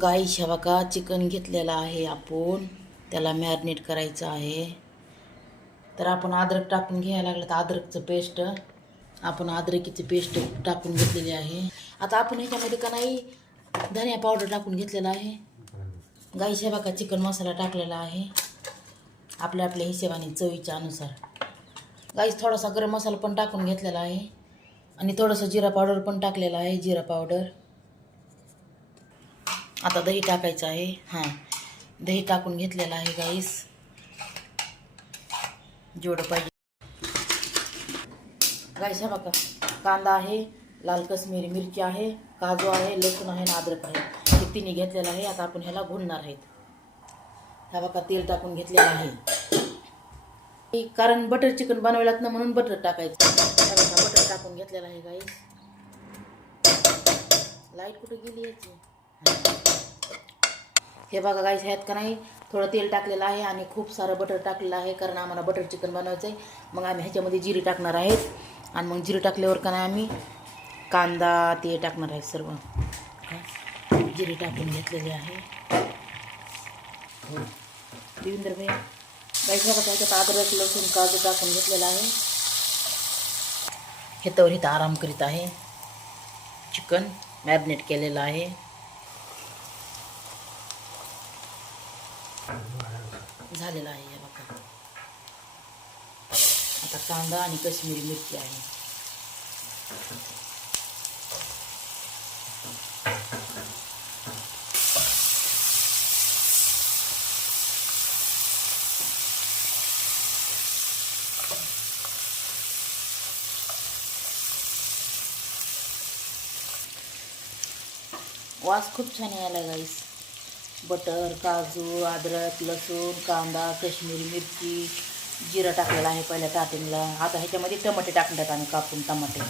गाई शेवाका चिकन घेतलेलं आहे आपण? त्याला मॅरिनेट करायचं आहे. तर आपण अद्रक टाकून घ्यायला लागलं तर अद्रकचं पेस्ट आपण अद्रकीची पेस्ट टाकून घेतलेली आहे. आता आपण ह्याच्यामध्ये का नाही धनिया पावडर टाकून घेतलेला आहे. गाई शेवाका चिकन मसाला टाकलेला आहे. आपल्या आपल्या हिशेबाने चवीच्या अनुसार. गाईस थोडासा गरम मसाला पण टाकून घेतलेला आहे. आणि थोडंसं जिरा पावडर पण टाकलेला आहे जिरा पावडर आता दही टाकायचं आहे. हां. दही टाकून घेतलेलं आहे गाईस जेवढं पाहिजे. गाईस हा बघा. कांदा आहे लाल कश्मीरी मिरची आहे काजू आहे लसूण आहे आणि अद्रक आहे. हे तिन्ही घेतलेलं आहे. आता आपण ह्याला भुणणार आहेत. ह्या बघा तेल टाकून घेतलेलं आहे. कारण बटर चिकन बनवायला ना म्हणून बटर टाकायचं. ह्या बघा बटर टाकून घेतलेलं आहे गाईस लाइट कुठे गेली याची? हे बघा गाईस ह्यात का नाही थोडं तेल टाकलेलं आहे आणि खूप सारं बटर टाकलेलं आहे कारण आम्हाला बटर चिकन बनवायचं आहे मग आम्ही ह्याच्यामध्ये जिरी टाकणार आहेत. आणि मग जिरी टाकल्यावर का नाही आम्ही कांदा ते टाकणार आहे सर्व. जिरी टाकून घेतलेली आहे. देवेंद्र भाई गाईस बघा त्याच्यात अद्रक लसूण काजू टाकून घेतलेला आहे. हे तर इथं आराम करीत आहे. चिकन मॅरिनेट केलेलं आहे. झालेला आहे हे बघा. आता कांदा आणि कश्मीरी मिरची आहे. वास खूप छान यायला गाईस बटर काजू अद्रक लसूण कांदा कश्मीरी मिरची जिरं टाकलेलं आहे पहिल्या टाटिंगला आता ह्याच्यामध्ये टमाटे टाकण्यात आम्ही कापून टमाटे.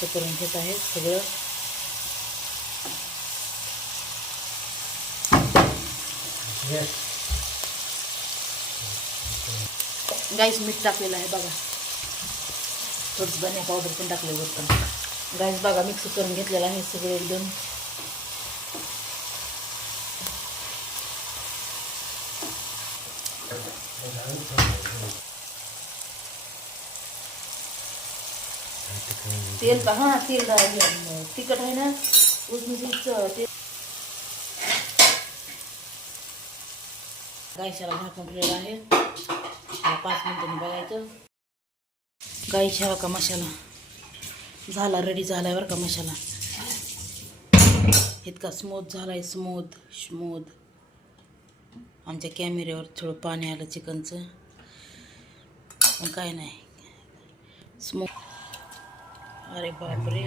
मिक्स करून घेत आहे. सगळं गाईस मीठ टाकलेलं आहे बघा. थोडंसं धनिया पावडर पण टाकले गाईस बघा मिक्स करून घेतलेलं आहे. सगळं एकदम तेल का हां तेल हे, तिखट आहे ना उसमीचं ते गायशाला झाकून ठेवलेलं आहे. पाच मिनिटांनी बघायचं. गाईच्या का मसाला झाला रेडी झाला बरं का मसाला इतका स्मूथ झाला आहे स्मूथ स्मूथ आमच्या कॅमेऱ्यावर थोडं पाणी आलं चिकनचं पण काय नाही. स्मूथ अरे बापरे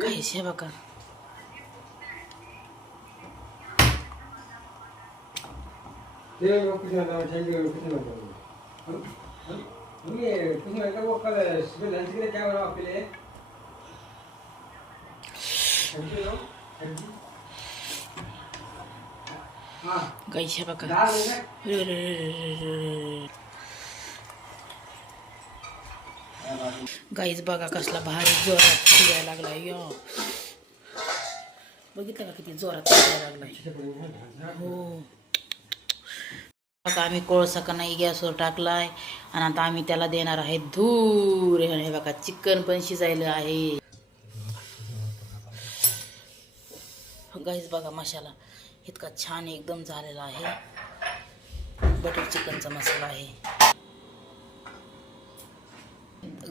काय शे बघा गाईशा बघा गाईज बघा कसला भारी जोरात फिरायला लागला यो. बघितलं का किती जोरात फिरायला लागलाय? हो. बघा आम्ही कोळसा का नाही गॅसवर टाकलाय आणि आता आम्ही त्याला देणार आहे धूर. हे बघा चिकन पण शिजायला आहे. गाईज बघा मसाला इतका छान एकदम झालेला आहे. बटर चिकनचा मसाला आहे.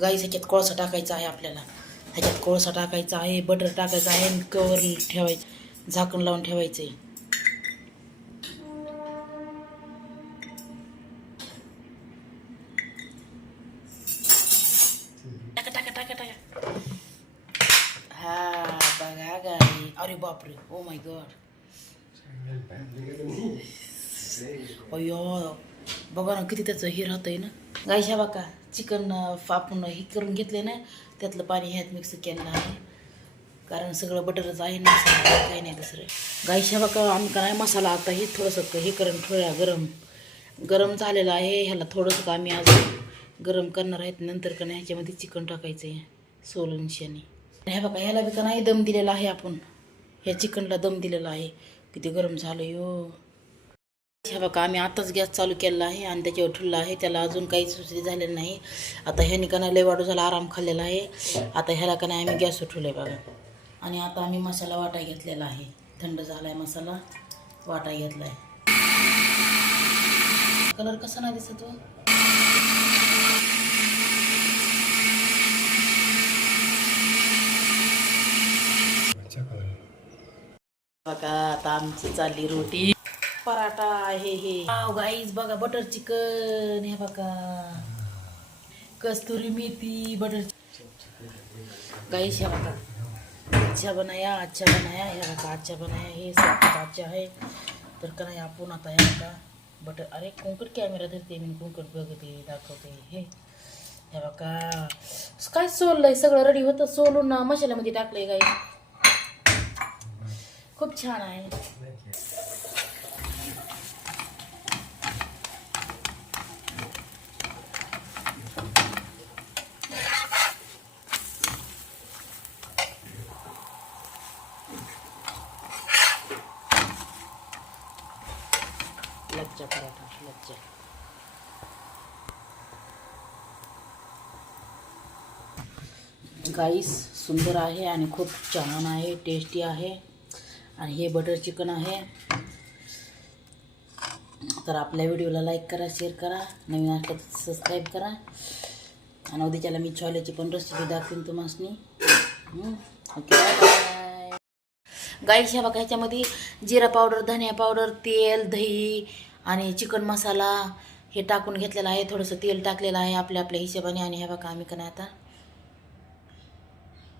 गाईस ह्याच्यात कोळसा टाकायचा आहे आपल्याला. ह्याच्यात कोळसा टाकायचा आहे बटर टाकायचं आहे आणि कवर ठेवायचं झाकण लावून ठेवायचं आहे टाका टाका टाका टाका. हा बघा गाई. अरे बापरे. ओ माय गॉड अयो बघा ना किती त्याचं हे राहतंय ना. गायशा बघा. चिकन आपण हे करून घेतले ना त्यातलं पाणी ह्यात मिक्स केलेलं आहे. कारण सगळं बटरच आहे ना काही नाही दुसरं. गायशा बघा आम्ही काय मसाला आता हे थोडंसं हे करून थोड्या गरम. गरम झालेलं आहे ह्याला थोडंसं का आम्ही अजून गरम करणार आहेत नंतर का नाही ह्याच्यामध्ये चिकन टाकायचं आहे सोलनशाने ह्या बघा ह्याला बी का नाही दम दिलेला आहे आपण. ह्या चिकनला दम दिलेला आहे. किती गरम झालं यो ह्या बघा आम्ही आताच गॅस चालू केलेला आहे आणि त्याच्यावर ठेवला आहे. त्याला अजून काही सुस्ती झालेलं नाही. आता ह्याने का नाही लय वाढू झाला आराम खाल्लेला आहे. आता ह्याला का नाही आम्ही ठेवलं आहे बघा. आणि आता आम्ही मसाला वाटा घेतलेला आहे. थंड झाला आहे मसाला वाटा घेतला आहे कलर कसा नाही दिसत हो? बघा आता आमची चालली रोटी. पराठा आहे हे. गाईज बघा बटर चिकन हे बघा. कस्तुरी मेथी बटर गाईस हे बघा. अच्छा बनाया अच्छा बनाया हे बघा अच्छा बनाया हे सब अच्छा है तर का नाही आपण आता हे बघा. बटर अरे कोंकट कॅमेरा धरते मी कोंकट बघते दाखवते हे. हे बघा. काय सोललंय? सगळं रेडी होतं सोलून मसाल्यामध्ये टाकलंय गाई खूप छान आहे. लज्जा पराठा लज्जा गाईस सुंदर आहे आणि खूप छान आहे टेस्टी आहे. आणि हे बटर चिकन आहे. तर आपल्या व्हिडिओला लाईक करा शेअर करा. नवीन असलं तर सबस्क्राईब करा. आणि उद्याच्याला मी छोल्याची पण रेसिपी दाखवीन तुम्हाला ओके गाईच्या गाईस बघा ह्याच्यामध्ये जिरा पावडर धनिया पावडर तेल दही आणि चिकन मसाला हे टाकून घेतलेलं आहे. थोडंसं तेल टाकलेलं आहे आपल्या आपल्या हिशोबाने आणि ह्या बघा आम्ही का नाही आता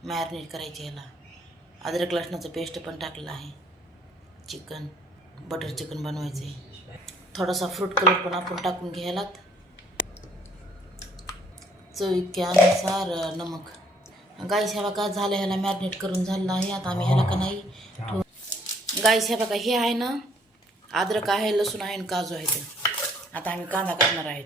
मॅरिनेट करायचे ह्याला अद्रक लसणाचं पेस्ट पण टाकलेलं आहे. चिकन बटर चिकन बनवायचं. आहे थोडासा फ्रूट कलर पण आपण टाकून घ्यायलात. चव इतक्यानुसार अ, नमक. गाईस ह्या बघा झालं ह्याला मॅरिनेट करून झालेलं आहे. आता आम्ही ह्याला का नाही गाईस ह्या बघा हे आहे ना अद्रक आहे लसूण आहे आणि काजू आहे ते. आता आम्ही कांदा करणार आहेत.